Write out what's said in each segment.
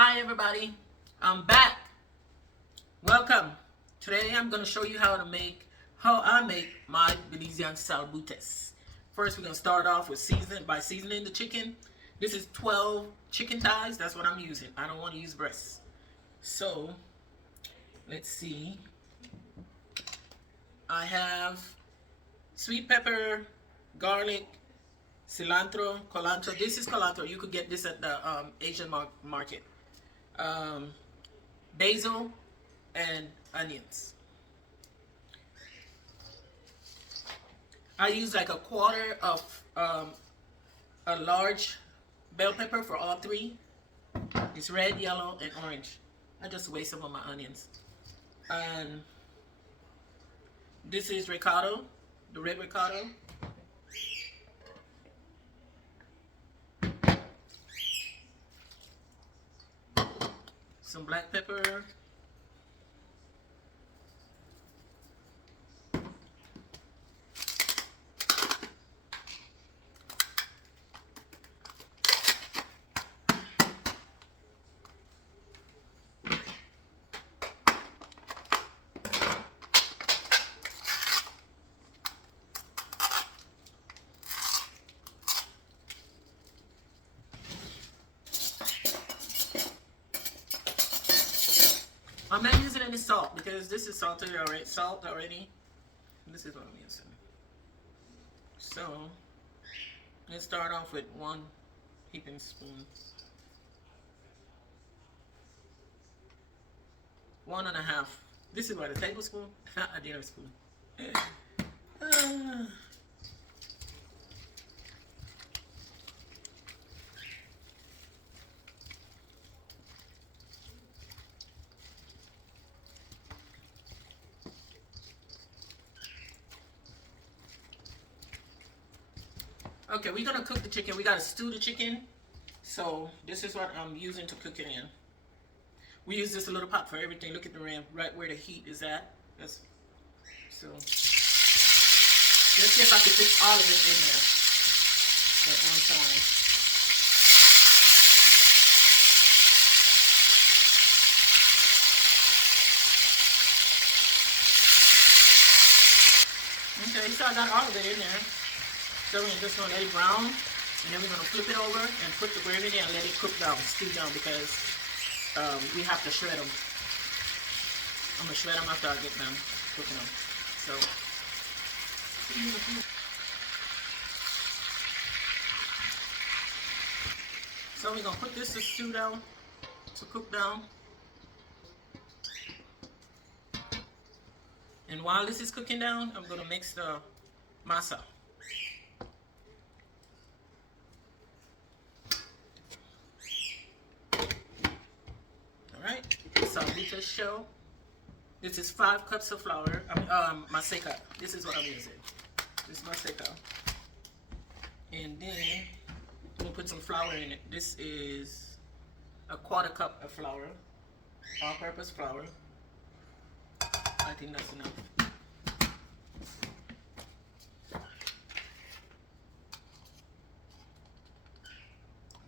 Hi everybody, I'm back. Welcome. Today I'm going to show you how I make my Belizean Salbutes. First we're going to start off with seasoning the chicken. This is 12 chicken thighs. That's what I'm using. I don't want to use breasts. So let's see. I have sweet pepper, garlic, cilantro, culantro. This is culantro. You could get this at the Asian market. Basil and onions. I use like a quarter of a large bell pepper for all three. It's red, yellow, and orange. I just waste some of my onions. And this is ricotta, the red ricotta. Some black pepper. I'm not using any salt because this is salted already. This is what I'm using. So let's start off with 1 heaping spoon. 1.5. This is what, a tablespoon? A dinner spoon. Okay, we're gonna cook the chicken. We gotta stew the chicken. So this is what I'm using to cook it in. We use this little pot for everything. Look at the rim, right where the heat is at. So let's see if I can fit all of it in there at one time. Okay, so I got all of it in there. So we're just gonna let it brown, and then we're gonna flip it over and put the gravy in and let it cook down, stew down, because we have to shred them. I'm gonna shred them after I get them cooking them. So we're gonna put this to stew down, to cook down. And while this is cooking down, I'm gonna mix the masa. Alright, salbute shell. This is 5 cups of flour. Maseca. This is what I'm using. This is maseca. And then we'll put some flour in it. This is a 1/4 cup of flour, all-purpose flour. I think that's enough.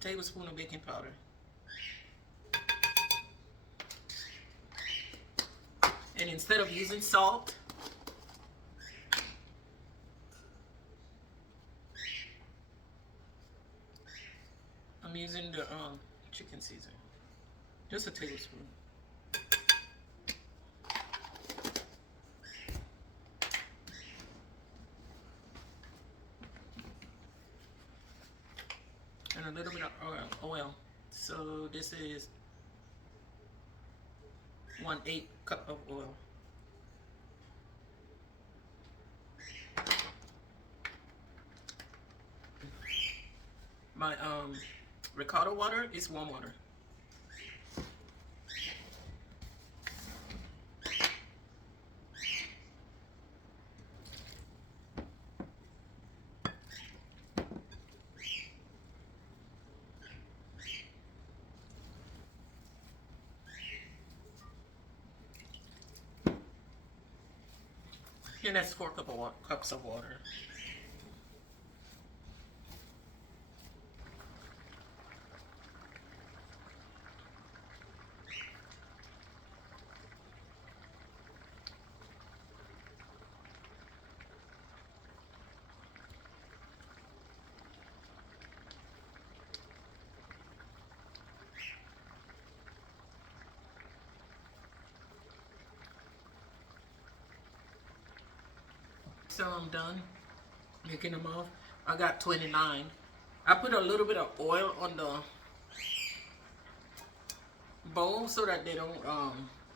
Tablespoon of baking powder. And instead of using salt, I'm using the chicken seasoning. Just a tablespoon. And a little bit of oil. So this is 1/8 cup of oil. My ricotta water is warm water. And that's 4 cups of water. after I'm done making them off, I got 29. I put a little bit of oil on the bowl so that they don't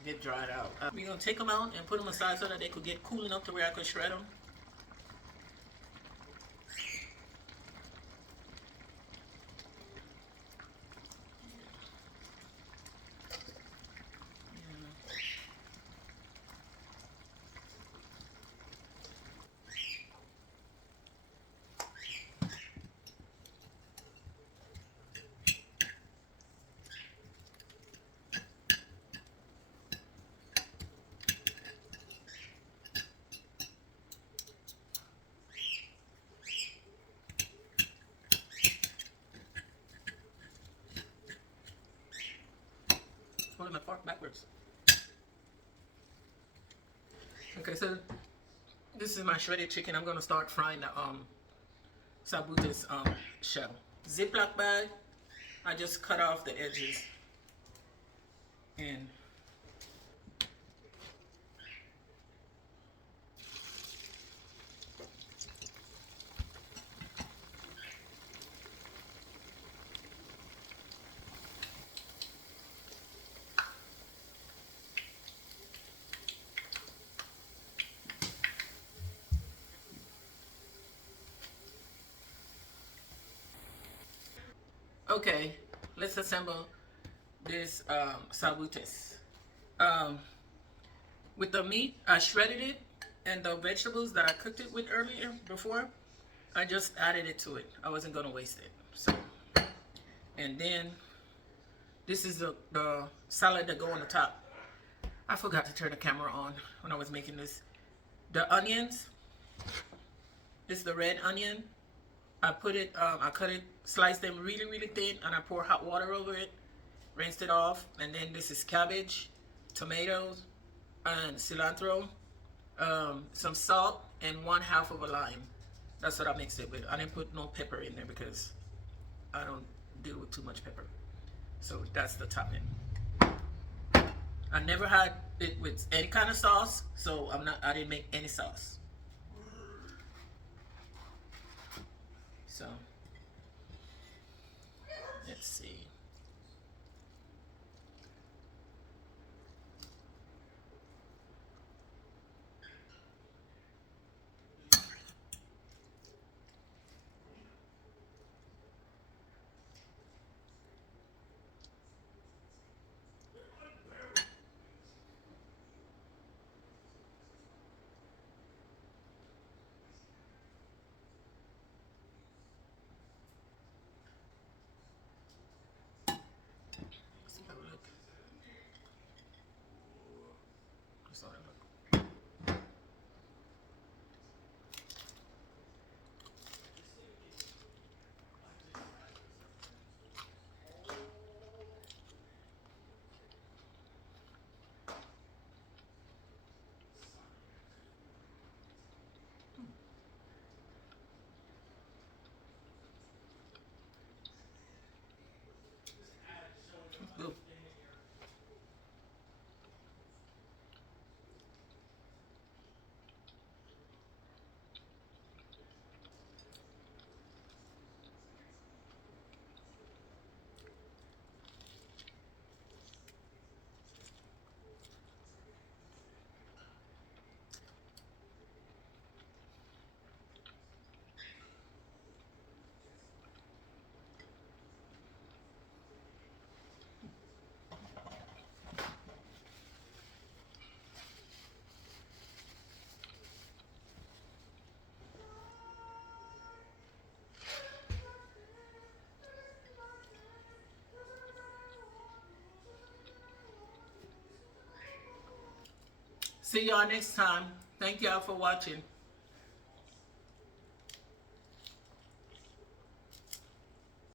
get dried out. We're gonna take them out and put them aside so that they could get cool enough to where I could shred them. Holding my fork backwards. Okay, so this is my shredded chicken. I'm gonna start frying the salbutes shell. Ziploc bag. I just cut off the edges and okay, let's assemble this salbutes. With the meat, I shredded it, and the vegetables that I cooked it with earlier before, I just added it to it. I wasn't gonna waste it. So, and then this is the salad that go on the top. I forgot to turn the camera on when I was making this. The onions, this is the red onion. I put it, I cut it, sliced them really, really thin, and I pour hot water over it, rinsed it off. And then this is cabbage, tomatoes, and cilantro, some salt, and 1/2 of a lime. That's what I mixed it with. I didn't put no pepper in there because I don't deal with too much pepper. So that's the topping. I never had it with any kind of sauce, so I didn't make any sauce. So let's see. See how it look. That's how it look. Good. See y'all next time. Thank y'all for watching.